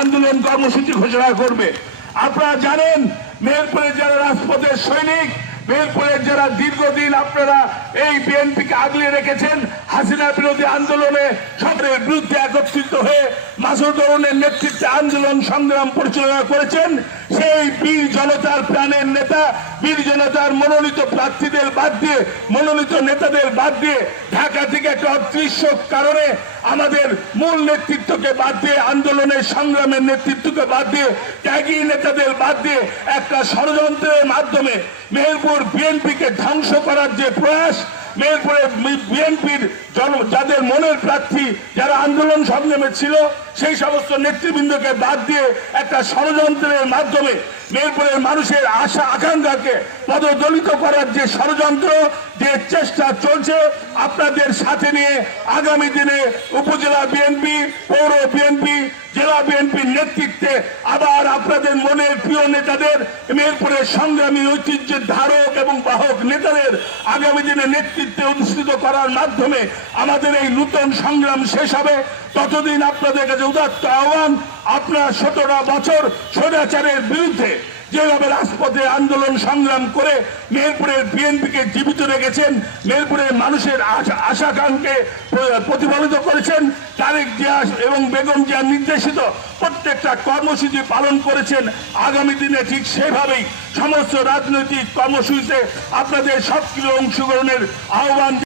আন্দোলন কর্মসূচি ঘোষণা করবে। আপনারা জানেন, মেহেরপুরের যারা রাজপথের সৈনিক, মেহেরপুরের যারা দীর্ঘদিন আপনারা এই বিএনপিকে আগলে রেখেছেন হাসিনা বিরোধী আন্দোলনে সরকারের বিরুদ্ধে একত্রিত হয়ে মাসুদ ধরনের নেতৃত্বে আন্দোলন সংগ্রাম পরিচালনা করেছেন। সেই বীর জনতার প্রাণের নেতা, বীর জনতার মনোনীত প্রার্থীদের বাদ দিয়ে, মনোনীত নেতাদের বাদ দিয়ে ঢাকা থেকে একটা অদৃশ্য কারণে আমাদের মূল নেতৃত্বকে বাদ দিয়ে, আন্দোলনের সংগ্রামের নেতৃত্বকে বাদ দিয়ে, ত্যাগী নেতাদের বাদ দিয়ে একটা ষড়যন্ত্রের মাধ্যমে মেহেরপুর বিএনপিকে ধ্বংস করার যে প্রয়াস মেহেরপুরে বিএনপির যাদের মনের প্রার্থী আন্দোলন সংগ্রামে ছিল সেই সমস্ত নেতৃবৃন্দকে বাদ দিয়ে একটা ষড়যন্ত্রের মাধ্যমে মেহেরপুরের মানুষের আশা, আকাঙ্ক্ষাকে পদদলিত করার যে ষড়যন্ত্র, যে চেষ্টা চলছে, আপনাদের সাথে নিয়ে আগামী দিনে উপজেলা বিএনপি, পৌর বিএনপি নেতৃত্বে আবার আপনাদের মনের প্রিয় নেতাদের মেরপুরের সংগ্রামী ঐতিহ্যের ধারক এবং বাহক নেতাদের আগামী দিনে নেতৃত্বে অনুষ্ঠিত করার মাধ্যমে আমাদের এই নূতন সংগ্রাম শেষ হবে। ততদিন আপনাদের কাছে উদাত্ত আহ্বান, আপনার সতেরো বছর স্বৈরাচারের বিরুদ্ধে যেভাবে রাজপথে আন্দোলন সংগ্রাম করে মেহেরপুরের বিএনপিকে জীবিত রেখেছেন মেহেরপুরের মানুষের আশা, আশাকাঙ্ক্ষে প্রতিফলিত করেছেন, তারেক জিয়া এবং বেগম জিয়া নির্দেশিত প্রত্যেকটা কর্মসূচি পালন করেছেন। আগামী দিনে ঠিক সেভাবেই সমস্ত রাজনৈতিক কর্মসূচিতে আপনাদের সক্রিয় অংশগ্রহণের আহ্বান